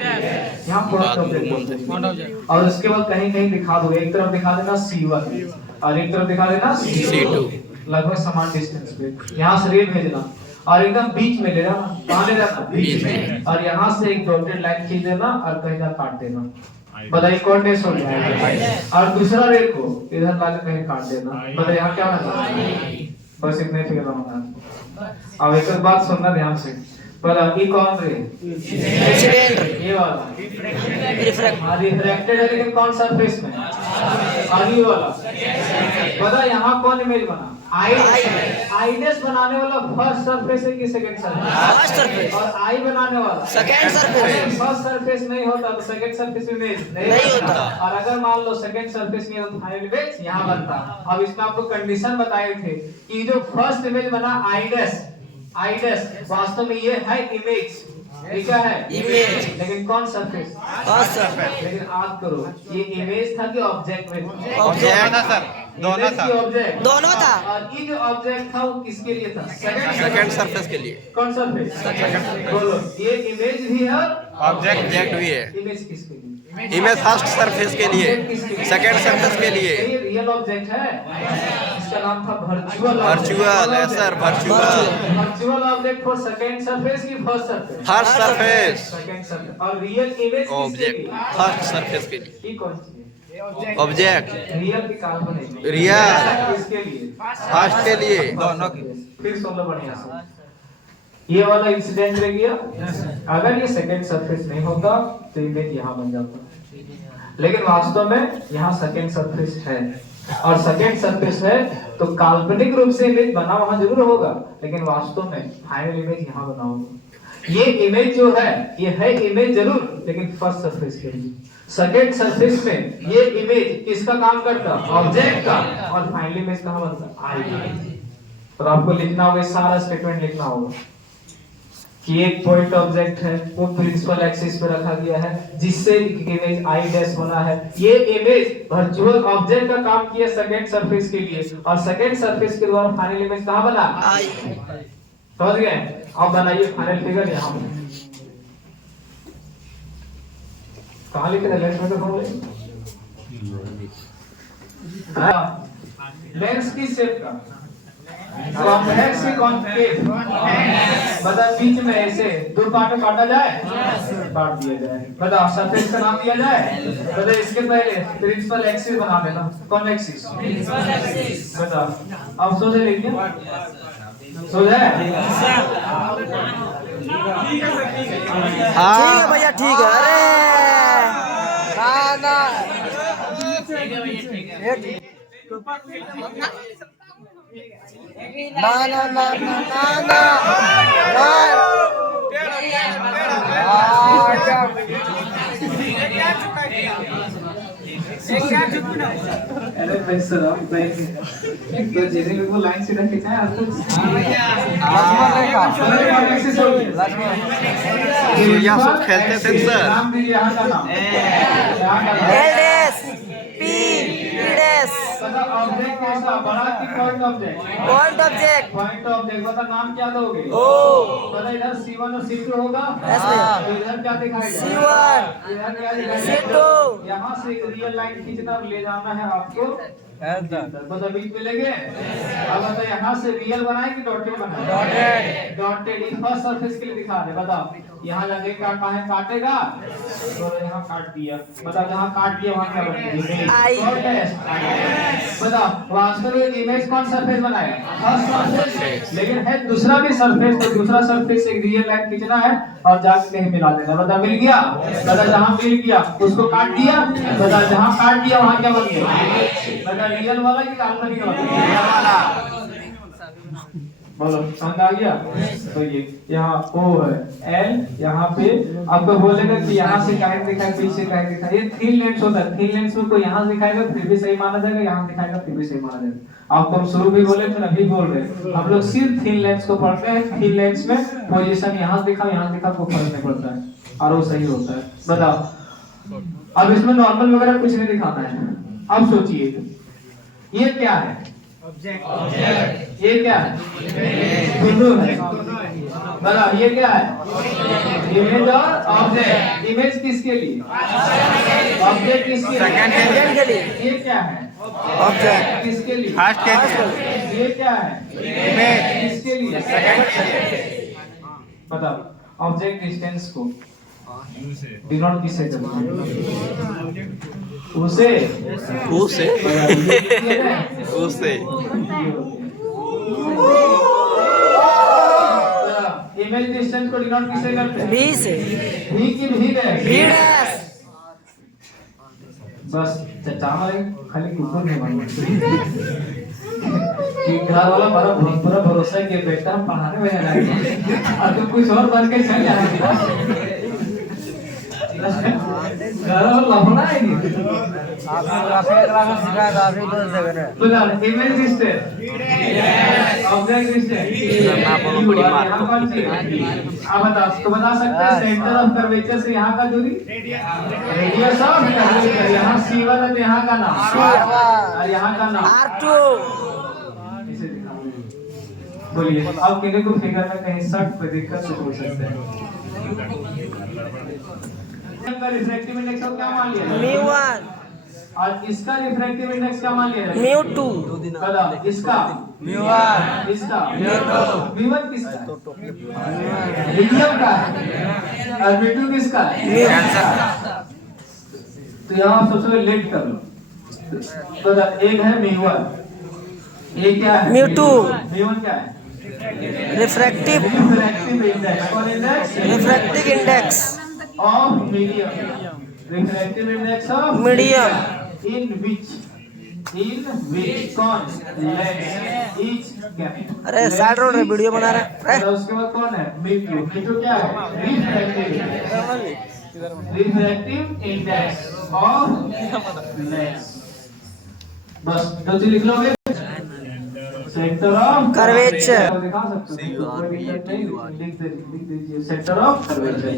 यहाँ first object और उसके बाद कहीं कहीं दिखा दो, एक तरफ दिखा देना C1 और एक तरफ दिखा देना C2, लगभग समान डिस्टेंस पे। यहाँ से रे भेजना और एकदम बीच में ले जाना, कहाँ ले जाना? बीच में। और यहाँ से एक डॉटेड लाइन खींच देना और कहीं जा काट देना। बताइए कौन डेस हो जाएगा? और दूसरा रे को इधर लाके कहीं काट देना। बताइए यहाँ क्या होना? बस इतने फिगर होना। अब एक बात सुनना ध्यान से, पर ये कौन रे? इंसिडेंट। ये वाला रिफ्रैक्टेड है, लेकिन कौन सरफेस में? और ये वाला पता यहाँ कौन इमेज बना? आईडेस बनाने वाला फर्स्ट सरफेस है कि सेकंड सरफेस? First surface. और आई बनाने वाला सेकंड सरफेस। फर्स्ट सरफेस नहीं होता तो सेकंड सरफेस इमेज नहीं होता। और अगर मान लो सेकंड सरफेस नहीं होता तो फाइनल इमेज यहाँ बनता। अब इसमें आपको कंडीशन बताए थे कि जो फर्स्ट इमेज बना आईडेस वास्तव में ये है इमेज। ये क्या है? इमेज। लेकिन कौन सरफेस? First surface. लेकिन याद करो ये इमेज था कि ऑब्जेक्ट में? ऑब्जेक्ट था सर, दोनों था। दोनों था। और ये जो ऑब्जेक्ट था वो किसके लिए था? सेकंड सरफेस के लिए। कौन सरफेस? बोलो। ये इमेज भी है ऑब्जेक्ट भी है। इमेज किसके लिए? इमेज फर्स्ट सरफेस के लिए, सेकंड सरफेस के लिए। ये रियल ऑब्जेक्ट है, इसका नाम था वर्चुअल है sir, virtual object for second surface की first surface? First surface, second surface. और real image object first surface के लिए। ये कौन सी है? ऑब्जेक्ट। रियल की काल्पनिक? रियल किसके लिए? फर्स्ट के लिए, दोनों के। फिर सुन लो बढ़िया से, ये वाला इंसिडेंट रह गया। अगर ये सेकंड सरफेस नहीं होता तो इमेज यहाँ बन जाता, लेकिन वास्तव में यहाँ सेकंड सरफेस है। और सेकंड सरफेस है तो काल्पनिक रूप से इमेज बना वहां जरूर होगा, लेकिन वास्तव में फाइनल इमेज यहाँ बना होगा। ये इमेज जो है ये है इमेज जरूर, लेकिन फर्स्ट सरफेस के लिए। सेकंड सरफेस में ये इमेज किसका काम करता? ऑब्जेक्ट का। और फाइनल इमेज कहाँ बनता? आई। तो आपको लिखना होगा, सारा स्टेटमेंट लिखना होगा कि एक पॉइंट ऑब्जेक्ट है वो प्रिंसिपल एक्सिस पे रखा गया है जिससे इमेज आई डैश बना है। ये इमेज वर्चुअल ऑब्जेक्ट का काम किया सेकंड सरफेस के लिए, और सेकंड सरफेस के द्वारा फाइनल इमेज कहाँ बना? आई। समझ गए? अब बनाइए फाइनल फिगर। यहाँ कहाँ लिखे थे? लेंस में तो खोले लेंस की शेप का कॉन्वेक्स की कॉन्केव। बता बीच में ऐसे दो पार्ट में काटा जाए, काट दिया जाए। बता सरफेस का नाम दिया जाए। बता इसके पहले प्रिंसिपल एक्सिस बना देना। कौन एक्सिस? Principal axis. बता अब सोच ले लिया, सोच है? ठीक है भैया, ठीक है। अरे ना ना ना ना ना ना अरे भाई सर आप तो जेने लोगों लाइन सीधा खींचा है आपको। यहाँ सब खेलते थे सर। नाम दीजिए यहाँ का नाम। एलडेस पी डीडेस। बता ऑब्जेक्ट कैसा? बड़ा कि point object? Point object. Point object. बता नाम क्या दोगे? ओ बता इधर C1 और C2 होगा। तो इधर क्या दिखाएगा? C1 इधर क्या दिखाएगा? C2। यहाँ से एक रियल लाइन खींचना और ले जाना है आपको। बता बीच में लेंगे। अब बता यहाँ से रियल बनाए कि डॉटेड बनाए? डॉटेड। डॉटेड इस फर्स्ट सरफेस के लिए दिखा दे। बताओ यहाँ जाके काटना है, काटेगा तो यहाँ काट दिया। बता जहाँ काट दिया वहाँ क्या बनेगा? बता वास्तव में इमेज कौन सरफेस बनाया? First surface. लेकिन है दूसरा भी सरफेस, तो दूसरा सरफेस एक रियल लाइन खींचना है और जाके कहीं मिला देना। बता मिल गया? बता जहाँ मिल गया उसको काट दिया। बता जहाँ काट दिया वहाँ क्या बन गया? बता रियल वाला कि काल्पनिक वाला? बोलो समझ आ गया? तो ये यहाँ O है L, यहाँ पे आपको बोलेगा कि यहाँ से काइन दिखाए, पीछे से काइन दिखाए। ये थीन लेंस होता है। थीन लेंस में कोई यहाँ दिखाएगा फिर भी सही माना जाएगा, यहाँ दिखाएगा फिर भी सही माना जाएगा। आपको हम शुरू भी बोले थे, अभी बोल रहे हम लोग सिर्फ थीन लेंस को पढ़ते हैं। थीन लेंस में पोजीशन यहाँ दिखा कोई फर्क नहीं पड़ता है और वो सही होता है। बताओ अब इसमें नॉर्मल वगैरह कुछ नहीं दिखाना है। अब सोचिए ये क्या है? ये क्या है? दोनों है। बड़ा ये क्या है? इमेज और ऑब्जेक्ट। इमेज किसके लिए? ऑब्जेक्ट किसके लिए? सेकंड के लिए। ये क्या है? ऑब्जेक्ट किसके लिए? फर्स्ट के ये क्या है? इमेज किसके लिए? सेकंड के बताओ ऑब्जेक्ट डिस्टेंस को डिनोट किससे करते हैं? उसे उसे उसे इमेज डिस्टेंस को डिनोट किससे करते हैं? बी से। भी की भीड़ है। भीड़। बस चचा हमारे खाली कुकुर नहीं मालूम कि घर वाला बड़ा पूरा भरोसा है कि बेटा हम पढ़ाने में जाएगा और तुम कुछ और बन के चल जाएगा। घर वाला लफड़ा है नहीं। बता इमेज डिस्टेंस ऑब्जेक्ट डिस्टेंस यहाँ कौन सी है? आप बता सकते हैं सेंटर ऑफ कर्वेचर से यहाँ का दूरी रेडियस ऑफ कर्वेचर। यहाँ C1 है तो यहाँ का नाम और यहाँ का नाम R2। इसे दिखाओ। बोलिए अब किसी को फिगर में कहीं शर्ट पे दिक्कत तो हो सकता है। इसका रिफ्रैक्टिव इंडेक्स क्या मान लिया जाए? μ1 और इसका रिफ्रैक्टिव इंडेक्स क्या मान लिया जाए? μ2 बताओ इसका म्यू1 इसका V1 किसका है? मीडियम का है और V2 किसका है? तो यहाँ आप सबसे पहले लेट कर लो। तो एक है M1 ये क्या है? μ2 M1 क्या है? रिफ्रैक्टिव इंडेक्स कौन index? Refractive index of medium refractive index of medium in which कौन लेंस ईच गैप। अरे साइड रोड में वीडियो बना रहा है। उसके बाद कौन है? मीटू क्या है? Refractive index of lens. बस तो लिख लोगे सेक्टर ऑफ कर्वेचर। दिखा सकते हो लिख दीजिए सेक्टर ऑफ कर्वेचर।